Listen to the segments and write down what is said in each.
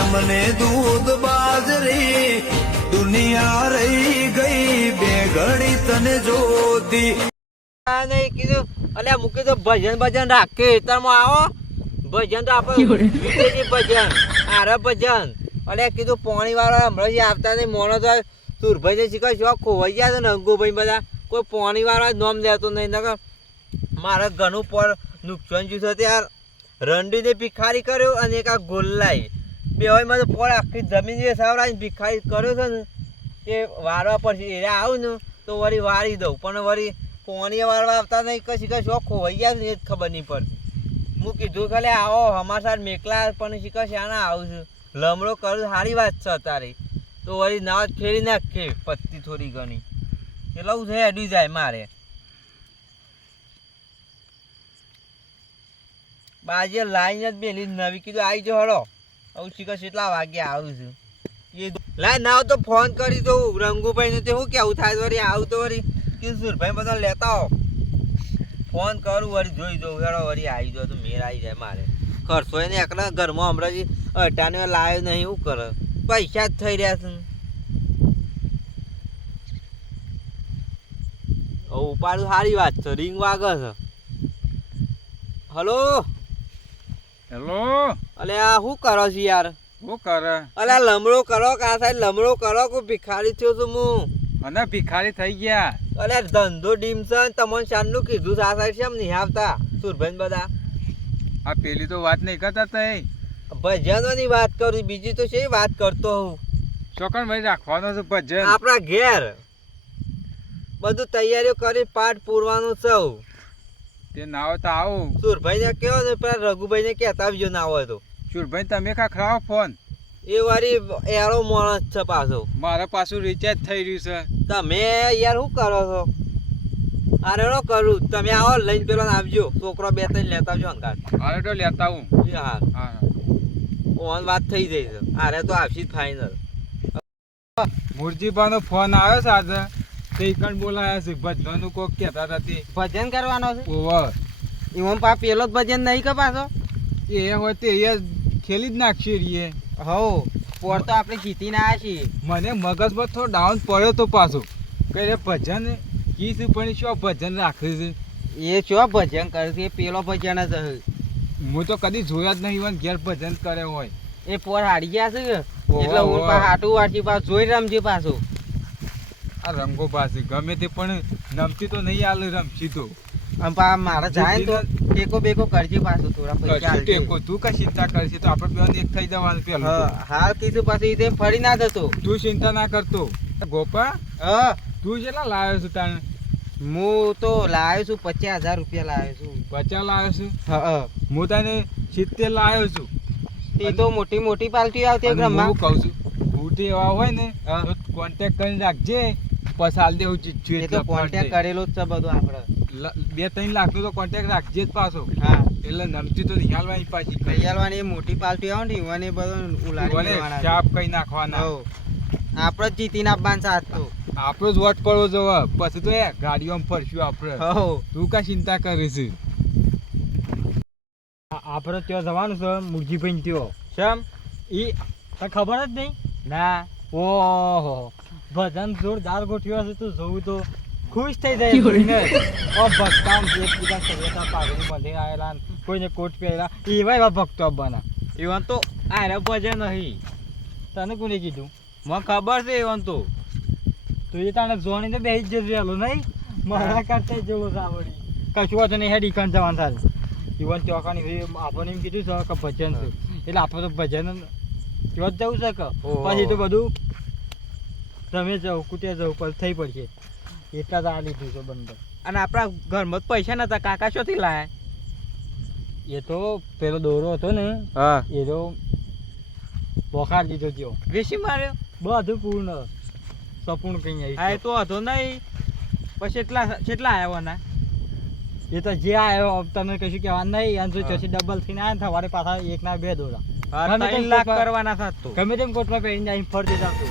અમને દૂધ બાજરી દુનિયા રહી ગઈ બે ઘડી તને જોતી. નહીં કીધું અલ્યા મૂકી તો ભજન ભજન રાખે તારમાં આવો ભજન તો આપણે ભજન આરે ભજન અલ્યા કીધું પોણી વાળા હમણાં આવતા નહીં મોણો તો સુરભાઈ ને શીખવા શોખ ખોવાઈ ગયા છે ને અંગુભાઈ બધા કોઈ પોણી વાળા નોમ લેતો નહીં નકર મારે ઘણું પર નુકસાન જ્યું છે યાર. રંડીને ભિખારી કર્યો અને એક આ ગોલ્લાઈ બે હોય તો પોળ આખી જમીન વેસાવરાઈને ભિખારી કર્યો છે ને એ વારવા પડશે એ આવું ને તો વળી વારી દઉં પણ વળી પોણી વાળવા આવતા નહીં કશી કઈ શોખ ખોવાઈ ગયા ને એ જ ખબર નહીં પડતી. હું કીધું ખાલી આવો અમારા સાથે મેકલા પણ શીખા શાના આવું છું લમડો કરું સારી વાત છે અત્યારે તો વળી ના ફેરી નાખે પત્તી થોડી ઘણી એટલે હું છે અડી જાય મારે બાજે લાઈન જ બેલી નવી કીધું આવી જો હળો હું શીખા કેટલા વાગે આવું છું એ લાય ના તો ફોન કરી દઉં રંગુભાઈ ને તે શું કેવું થાય વળી આવું તો વળી કીધું સુરભાઈ બધા લેતા હો ફોન કરું વળી જોઈ દઉં હેડો વળી આવી જાવ તો મેર આવી જાય મારે ખર્ચો ને એકલા ઘરમાં હમણાં અટાને લાવ્યો નહીં શું કરે પૈસા જ થઈ રહ્યા છે ઉપાડું સારી વાત છે રિંગ વાગે છે. હલો હેલો અલે આ શું કરો છો યાર શું કરે અલે લમડો કરો કે આ સાઈડ લમડો કરો કે ભિખારી થયો છું હું મને ભિખારી થઈ ગયા અલે ધંધો ડીમ છે ને તમને શાનનું કીધું છે આ સાઈડ છે એમ નહીં આવતા સુરભાઈ બધા આ પેલી તો વાત નહીં કરતા તઈ ભજનોની વાત કરું બીજી તો છે વાત કરતો હું ચોકન ભાઈ રાખવાનો છે ભજન આપણા ઘેર બધું તૈયારીઓ કરી પાઠ પૂરવાનું સૌ તે ના હોય તો આવું સુરભાઈ ને કેવો ને પેલા રઘુભાઈ ને કહેતા આવજો ના હોય તો સુરભાઈ તમે ખખરાવો ફોન એ વારી એરો માણસ છે પાછો મારા પાછું રિચાર્જ થઈ રહ્યું છે તમે યાર શું કરો છો અરે નો કરું તમે આવો લઈને પેલો આવજો છોકરો બે ત્રણ લેતા આવજો અંગાર અરે તો લેતા હું હાર હા ઓન વાત થઈ જઈ છે અરે તો આવશી જ ફાઈનલ મુરજીભાનો ફોન આવ્યો છે આજે તે કણ બોલાયા છે ભજનનું કોક કહેતા હતા તે ભજન કરવાનો છે ઓવર એમાં પા પેલો જ ભજન નહીં કે પાછો એ હોય તે એ ખેલી જ નાખશે રીએ હો પોર તો આપણે જીતીને આવ્યા છીએ મને મગજમાં થોડો ડાઉન પડ્યો તો પાછો કે ભજન કી છે પણ શું ભજન રાખે છે એ શું ભજન કરે છે એ પેલો ભજન જ હું તો કદી જોયા જ નહીં ઇવન ઘેર ભજન કરે હોય એ પોર હારી ગયા છે એટલે હું પા હાટું વાટી પાછું જોઈ રમજી પાછું આ રંગો પાસે ગમે તે પણ નમતી તો નહીં આલે રમશી તો આમ પા મારે જાય ને તો ટેકો બેકો કરજે પાછું થોડા પૈસા કશું ટેકો તું કા ચિંતા કરશે તો આપણે બેન એક થઈ જવાનું પેલું હાલ કીધું પાછું તે ફરી ના જતો તું ચિંતા ના કરતો ગોપા હા તું કેટલા લાવ્યો છું તાણે હું તો લાવ્યો છું 50,000 રૂપિયા લાવ્યો છું 50 લાવ્યો છું હા હું તને 70 લાવ્યો છું તે તો મોટી મોટી પાલટી આવતી ગ્રામમાં હું કહું છું બૂટી એવા હોય ને તો કોન્ટેક્ટ કરીને રાખજે પછી હાલ દેવું એ તો કોન્ટેક્ટ કરેલો જ છે બધું આપણે 2-3 લાખનો તો કોન્ટેક્ટ રાખજે જ પાછો હા એટલે નમતી તો નિહાલવાની પાછી કૈયાલવાની એ મોટી પાલટી આવે ને ઈવાને બધું ઉલાડી દેવાના ચાપ કઈ નાખવાના આપણે જ જીતીને આપવાનું સાથ તો આપણો જ વોટ પડવો જોવે પછી તો એ ગાડીઓમાં ફરશું આપણે તું કા ચિંતા કરે છે આપણે ત્યાં જવાનું છે મુરજીભાઈ ત્યો કેમ એ તને ખબર જ નહીં ના ઓહો ભજન જોરદાર ગોઠવ્યો છે તું જોવું તો ખુશ થઈ જાય ઓ ભક્તામ જે પૂજા સર્વતા પાઘડી બંધી આવેલા કોઈને કોટ પહેરેલા એવા ભક્તો બના ઈવન તો આરે ભજન નહીં તને કોને કીધું મને ખબર છે ઈવન તો તું એ તાણે જોણીને બેસી જ જયેલો નહીં મારા કરતા જેવો સાવડી કશું વાંધો નહીં હેડ ઈકન જવાનું થાય ઈવન ચોકાની આપણને એમ કીધું છે કે ભજન છે એટલે આપણે તો ભજન જો જ જવું છે કે પછી તો બધું તમે જાઓ કુટે જાવ પર થઈ પડશે એટલા જ આ લીધું છે બંધ અને આપણા ઘરમાં પૈસા નતા કાકા શોથી લાયા એ તો પેલો દોરો હતો ને હા એ તો બોખાર દીધો ત્યો વેસી માર્યો બધું પૂર્ણ સપૂર્ણ કઈ આવી હા એ તો હતો નહીં પછી કેટલા આવ્યા ના એ તો જે આવ્યો તમને કશું કહેવાનું નહીં અને જો ચોથી ડબલ થઈને આવ્યા ને સવારે પાછા 1 ના 2 દોરા 3 લાખ કરવાના થાત તો ગમે તેમ કોટમાં પહેરીને જઈને ફરતી જતો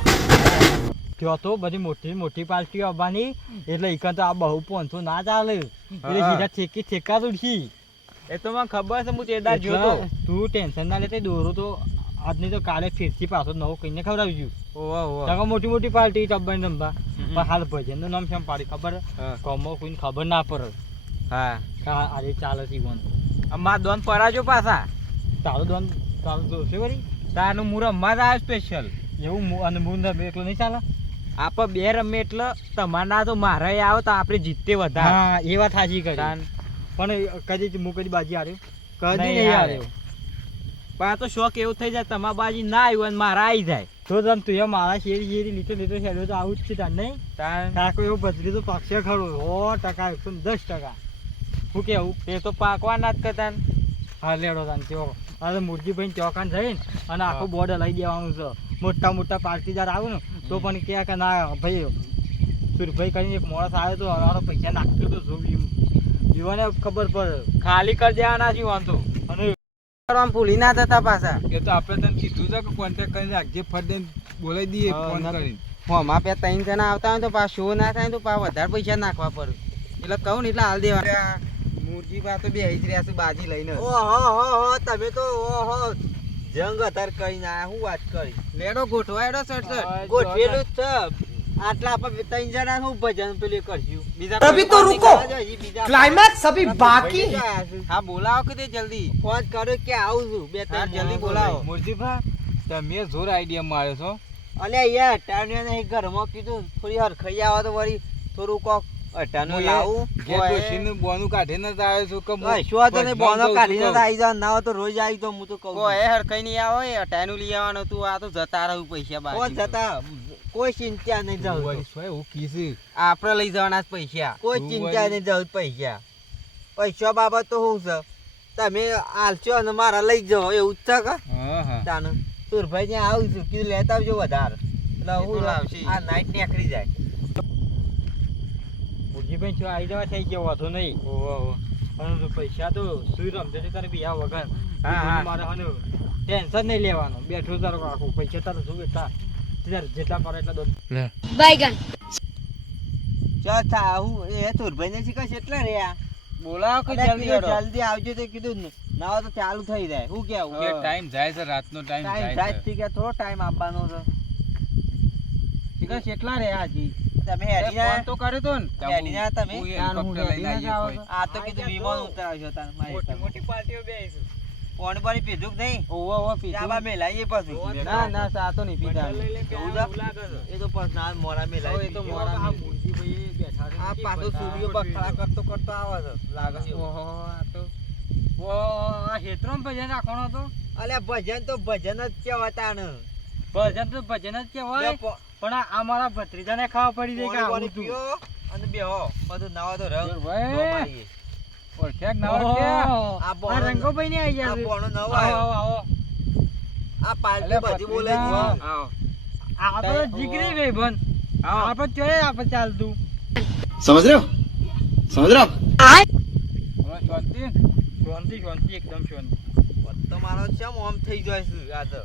ત્યાં તો બધી મોટી મોટી પાર્ટીઓ આવવાની એટલે ઈકન તો આ બહુ પોંથું ના ચાલે એટલે સીધા ઠેકા જ ઉઠી એ તો મને ખબર છે હું તેડા જોતો તું ટેન્શન ના લેતે દોરો તો આજની તો કાલે ફેરથી પાછો નવો કહીને ખવડાવજો. ઓહો ઓહો કારણ કે મોટી મોટી પાર્ટી ટબ્બાની રમવા. હમ. પણ હાલ ભજનનું નામ કેમ પાડી ખબર હા. ગામમાં કોઈને ખબર ના પડે હા કે આજે ચાલે છે ઈવન. અમાર દોન પરાજો પાછા તારું જોશે વળી તાનું મુરમ માં આવે સ્પેશિયલ એવું અને મૂન એકલો નહીં ચાલે. આપણે બે રમે એટલે તમારના તો મારે આવે તો આપણે જીતે વધારે હા એ વાત સાચી કરી. તાન. પણ કદી હું કદી બાજી હાર્યો કદી નહીં નહીં હાર્યો. પણ આ તો શોખ એવું થઈ જાય તમારા બાજી ના આવ્યું અને મારા આવી જાય તો તમ તું મારા શેરી લીધો હેડ્યો તો આવું જ છે તાર નહીં. તાન. કાકો એવું બદલી તો પાકશે ખરો 100%, 110%. શું કેવું એ તો પાકવાના જ કરતા હા લેડો તાન ત્યો અરે મુરજીભાઈ ચોકાન જઈને અને આખો બોર્ડ લઈ દેવાનું છે. મોટા મોટા પાર્ટીદાર આવે ને તો પણ કે ના ભાઈ સુરભાઈ કરીને એક માણસ આવ્યો તો અમારો પૈસા નાખ્યો તો જોયું જીવાને ખબર પડે. ખાલી કરી દેવાના છે વાંધો અને ભૂલી ના થતા પાછા એ તો આપણે તને કીધું છે કે કોન્ટેક્ટ કરીને રાખજે ફટ બોલાવી દઈએ હા, ફોન ના. કરીને હોમાં પે 3 જણા આવતા હોય તો પા શો ના થાય તો પા વધારે પૈસા નાખવા પડે એટલે કહું ને એટલે હાલ દેવા મૂર્જી પા તો બે જ રહ્યા છે બાજી લઈને ઓહો તમે તો ઓહો જંગ અતાર કરીને આયા હું વાત કરી લેડો ગોઠવાયડો સડસડ ગોઠવેલું જ છે આટલા આપણે 3 જણા હું ભજન પેલી કરશું બીજા અભી તો રૂકો. क्लाइमैक्स अभी बाकी है. હા બોલાવો કે તે જલ્દી ફોન કર્યો કે આવું છું બે હા, ત્રણ જલ્દી બોલાવો મુરજીભા તમે જોર આઈડિયા માર્યો છો અલ્યા યાર ટાણિયા નહીં ઘરમાં કીધું થોડી હર ખાઈ આવો તો વળી થોડું કોક અટાનું લાવું ઘેર ડોશીનું બોનું કાઢીને જ આવ્યો છું કે હું શું તો ને બોનો ભજવાન કાઢીને જાઉં તો આવી જાવ ના હોય તો રોજ આવી તો હું તો કહું કોઈ હરખાઈ નહીં આવો એ અટાનું લઈ આવવાનું તું આ તો જતા રહું પૈસા કોણ બાકી જતા કોઈ ચિંતા નહીં છું. જાવ વળી શું એવું કીધું? આપણે લઈ જવાના જ પૈસા કોઈ ચિંતા નહીં જાવ પૈસા પૈસા બાબત તો શું છે તમે આલશો અને મારા લઈ જાઓ એવું જ છે કે હા હા તાનું સુરભાઈ ત્યાં આવું છું કીધું લેતા આવજો વધારે એટલે એ તો હું લાવશે. આ નાઈટ નીકળી જાય મુરજીભાઈ જો આવી જવા થઈ ગયો વાંધો નહીં. ઓહો પણ પૈસા તો સુઈ રમતે તારે બીજા વગર હા, હા. મારે હનું ટેન્શન નહીં લેવાનું. બેઠો તારો આખું પૈસા તારે શું એટલા જેટલા પડે એટલા દો. बैगन ચાલ થા હું એ સુરભાઈ ને શીખે એટલા રહ્યા બોલાવો કે અલ્યા જલ્દી કીધું હેડો. જલ્દી આવજો તો કીધું ને ના હોય તો ચાલુ થઈ જાય શું કેવું એ ટાઈમ જાય છે રાતનો ટાઈમ ટાઈમ જાય થાય છે થી કે થોડો ટાઈમ આપવાનો છે ઠીક છે, કેટલા રહ્યા હજી તમે એ હેડી ફોન તો કર્યો તો ને હેડી ના તમે હું તાનું હું હેલિકોપ્ટર લઈને હેડીને જ આવીએ આવો કોઈ. આ તો કીધું વિમાન ઉતરાવશો તાર મોટી પાર્ટીઓ બે આવીશું. પાણી પાણી પીધું કે નહીં ઓવો ઓવો પીધું. ચાબા મેલાઈએ પછી ના ના સા તો નહીં પીધા લઈ લે કે એવું આ છે? એવું લાગે છે. એ તો પછી ના મોડા હવે મેલાઈ એ તો દીધું. મોડા આ મુરજીભાઈ બેઠા છે. આ પાછો સૂર્યો બખડા કરતો કરતો આવે છે લાગે છે ઓહો આ તો આ હેતરોમ ભજન રાખવાનો હતો. અલ્યા ભજન તો ભજન જ કહેવાતા ને ભજન તો ભજન જ કહેવાય. પણ આ મારા ભત્રીજાને ખાવા પડી જાય કે આવું પાણી હતું. પીઓ અને બેહો બધું નાવા તો રંગ ભાઈ. નો મારીએ. ઓળખ્યા કે ના ઓળખ્યા? ઓહો, આ બોલો. આ રંગોભાઈ ને આવી આ ગયા છે. પોણો નવો આવો, આવ્યો. આવો, આવો. આ પાર્ટી અલ્યા બધી બોલે ભત્રીજા. છે. આવો. આપણે જીગરી ભાઈ બન આપણે ચોય આપણે ચાલતું. समझ रहे हो समझ रहे हो બોલો, શાંતિ? શાંતિ શાંતિ એકદમ શાંતિ. તો મારો ચમ ઓમ થઈ જાય છે આ તો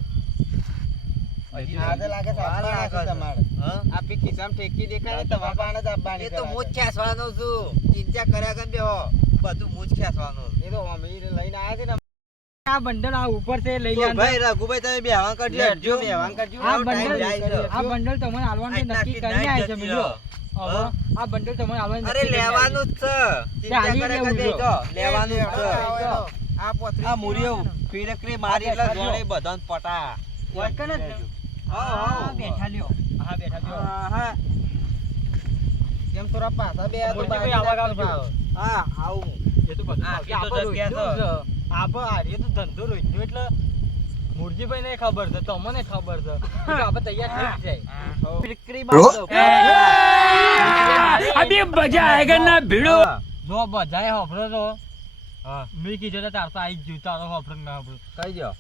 હજી આ તો લાગે છે વાર આપવાના લાગે છે છે. તમારે. હા? આપી ખિસ્સામાં ઠેકી દેખાય ને તમારા પાસે જ આપવાની એ તો કરાશે. હું જ ખેંચવાનો છું ચિંતા કર્યા કર બેહો બધું હું જ ખેંચવાનો એ તો અમે લઈને આવ્યા છે ને આ બંડલ આ ઉપર છે લઈ લે અંદર. ભાઈ રઘુભાઈ તમે બેહવા કરજો લેજો, બેહવાન કરજો. આ આવો time બંડલ જાય છે. આ બંડલ તમને આલવાનું છે, નક્કી કરીને આવ્યા છે મિત્રો. હવે આ બંડલ તમને આલવાનું અરે નક્કી કરીને લેવાનું જ છે ચિંતા હાલી કર્યા કર લેવું બેહો. લેવાનું જ છે આવો, આવો. આ પોતરી આ મુરિયો ફિરકરી મારી એટલે જોડે બધાને પટા આવ્યા. વર્કર જ ને? હા, હા, બેઠા લ્યો. હા, બેઠા લ્યો. હા કેમ થોડા પાછા બે તો મોટી બાજુ ભાઈ આવા રાખજો ગામજો. ભાવ. હા આવું એ તો બધું આ બાકી. કીધું આપણે જગ્યા રોજનું છે. આપણે આ રીતે ધંધો રોજનો એટલે મુરજીભાઈ ને ખબર છે, તમને ખબર છે એટલે આપણે તૈયાર થઈ જ જાય. ફિરકરી બાંધો. હા. જો બધાએ હોફરો તો હા મેં કીધું તો તાર તો આવી જ ગયું, તારો હોફરો ના હોફરો. કઈ જાઓ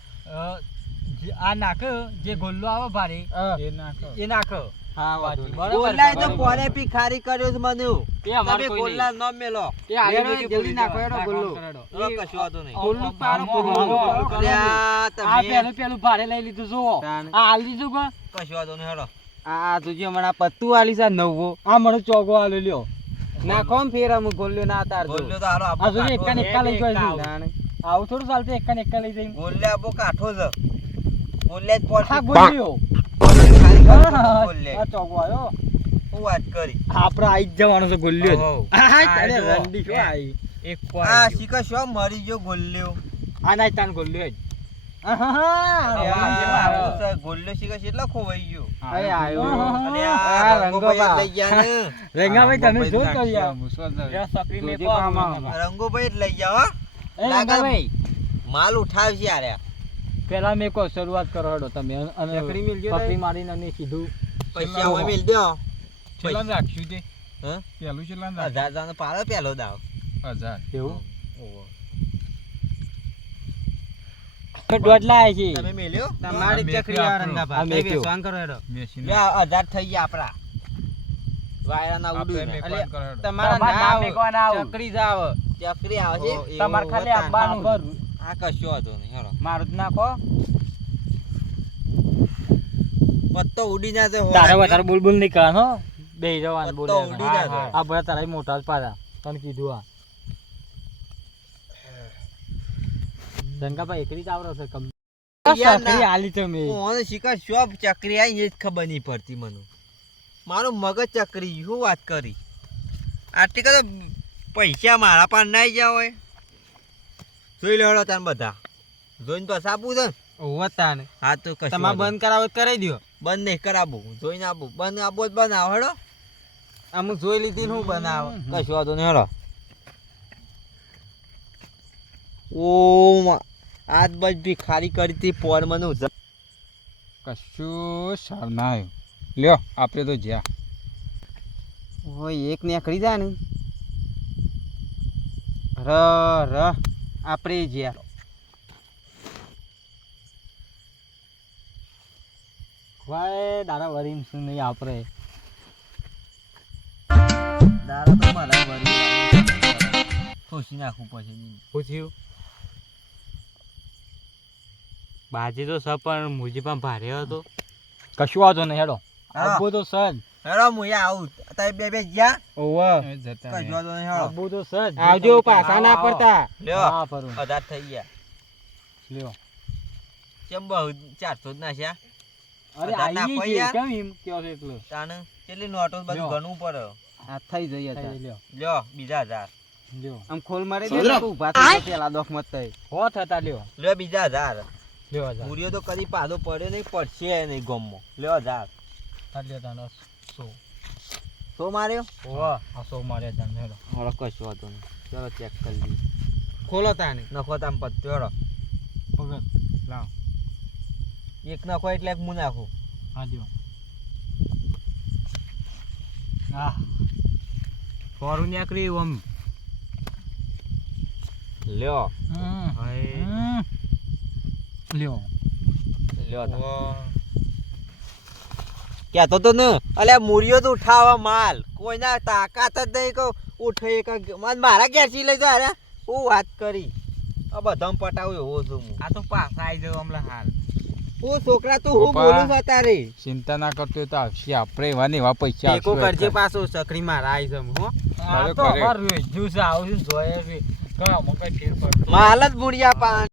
આ નાખ જે ગોલ્લો આવે ભારે એ નાખો. એ નાખ. હા વાંચી. વાંચી. બરાબર. ગોલ્લાએ તો પોને ભિખારી કર્યો છે મને એ અમારે તમે કોઈ ગોલ્લા ન મેલો એ આવી લેડો, જગ્યાએ જલ્દી પૂરી નાખો, જવા. હેડો, નાખો, ગોલ્લો. હેડો. કશું વાંધો નહીં ગોલ્લું પાડો, આમાં, અલ્યા, આ તમે પેલું ભારે લઈ લીધું જુઓ. તાન. આ હાલ દીધું કો. કશું વાંધો નહીં હેડો આ જોજો હમણાં પત્તું આલી છે નવો. આ મને ચોગો આલો લ્યો. નાખો ને ફેર અમુક ગોલ્યો ના તાર દો. ગોલ્યો તો હારો આ આપો જોઈએ એકા ને કાઠો એકા લઈ છે. જઈશું. તાણ. આવું થોડું ચાલતું એકા ને એકા લઈ જઈને. ગોલ્યો આપો કાઠો છે ગોલ્લે જ પોટ હા ગોલ્યો ગોલ્લે આ ચોકો આવ્યો હું વાત કરી આપણે આઈ જ જવાનું છે ગોલ્યો ઓહો. અરે જો. રંડી શું આઈ એક આ શીખર શું મરી ગયો ગોલ્લ્યો આ નાઈ તાન ગોલ્યો જ ગોલ્લ્યો શીખર કેટલો ખોવાઈ ગયો અરે આયો અને આ આ રંગોબા. રંગોભાઈ જ લઈ ગયા ને રેંગાભાઈ તમે જો તો યાર સકરી મેં જોજે પામાં. રંગોભાઈ જ લઈ ગયા હો. એ રેંગાભાઈ માલ ઉઠાવશે યાર પેલા મેં કહો શરૂઆત કરો હેડો તમે અને ચકરી મિલજો તાઈ. પકડી મારીને અમે સીધું પૈસા હવે મિલ દો ચેલાન રાખ્યું તે હા પેલું ચેલાન 1000 જાનો પાડો પેલો દાવ 1000 એવું ઓહો. દોઢ લાય છે તમે મેલ્યો તમારી મેં ચકરી આ આપણો. રંગાભા આ મેં બે બેસવાન કરો હેડો મેસીને યા 1000 થઈ ગયા આપડા વાયરાના આપણે ઉડું મેકવાન કરો હેડો. તમારા તમારે ના નામ મેકવાના આવો આવું. ચકરી જ આવે ચકરી આવશે ઓ, એવું તમારે ખાલી બતાન. આપવાનું આ કશો હતો નહીં હેડો મારું જ નાખો પત્તો ઉડી ના તો તારે વધારે બોલબોલ નહીં કરવાનો બે જવાન પત્તો બોલે ઉડી ના તો આ બધા તારા મોટા જ પાડા તને કીધું આ જંગાભાઈ એકરી જ આવરો છે કમ યાર ના. સકરી આલી તમે કોણ શીખર શોપ ચકરી આવી એ જ ખબર નહીં પડતી મને મારું મગજ ચકરી શું વાત કરી આટલી તો પૈસા મારા પાસે ના ગયા હોય જોઈ લેવડો તાન બધા જોઈને પછી આપવું છે ને? ઓવો તાને હા તો કશું તમારે વાંધો બંધ કરાવો તો કરાવી દ્યો નહીં. બંધ નહીં કરાવું જોઈને આપું બંધ આપો જ બનાવો હેડો અમુક જોઈ લીધી ને હું બનાવો કશું વાંધો નહીં હેડો ઓ આજ બસ ભિખારી કરી હતી પોર મને ઉધર કશું સાર ના આવ્યું લ્યો આપણે તો જ્યાં હોય એક નીકળી જાય ને ર ર આપણે જ્યાં ભાઈ દારા વરીમ શું નહીં આપરે દારા તો મારા વરી ખોસી નાખવું પછી પૂછ્યું બાજી તો સ પણ મુજી પણ ભારે હતો કશું વાંધો નહીં હેડો હા. આબુ તો સજ હેડો હું આવું તારે બે ગયા ઓવો જતા કશું રહ્યા. વાંધો નહીં હેડો આબુ તો સજ આવજો પાછા ના પડતા લ્યો હા ફરું 1000 થઈ ગયા લ્યો કેમ બહુ 400 જ નાખ્યા અરે બધા આઈ નાખો ગઈ યાર. કેમ એમ કયો છે એટલું તાને કેટલી નોટો બધું લ્યો. ઘણું પડે આ થઈ જઈએ થઈ લ્યો લ્યો બીજા 1000 લ્યો આમ ખોલ મારી સમજો. દે તો ઊભા થઈ જાય પેલા દોખ મત થઈ હો થતા લ્યો લ્યો બીજા 1000 લ્યો હજાર મૂર્યો તો કદી પાછો પડ્યો નહીં પડશે નહીં ગમો લ્યો 1000 થા લ્યો તાનો સો તો માર્યો હો આ સો મારે જાન હેડો હવે કશું વાંધો નહીં ચલો ચેક કરી લઈએ ખોલો તાને નખો તામ પત્યો હેડો પગડ લાવ એક નખો એટલે એક હું નાખું હા લ્યો આ ફોરું નીકળી આમ લ્યો લ્યો લ્યો તા. કહેતો તો ને અલ્યા મૂર્યો તો ઉઠાવા માલ કોઈના તાકાત જ નહીં કહું ઉઠે એક મારા ઘેરથી લઈ જાય હું વાત કરી આ બધામાં પટાવું એવો છું હું આ તો પાછા આવી જાવ હમણાં હાલ હું છોકરા તું હું પપ્પા. બોલું છું તારે ચિંતા ના કરતો હોય તો આવશે આપણે એવા ને એવા પૈસા ટેકો આપશું કરજે એટલે. પાછો ચકરી મારા આવી જમ હો આ તો અમાર જ્યુસ આવું છે જોઈએ છે કઈ અમુક કઈ ફેર પડતો માલ જ મૂળિયા પાન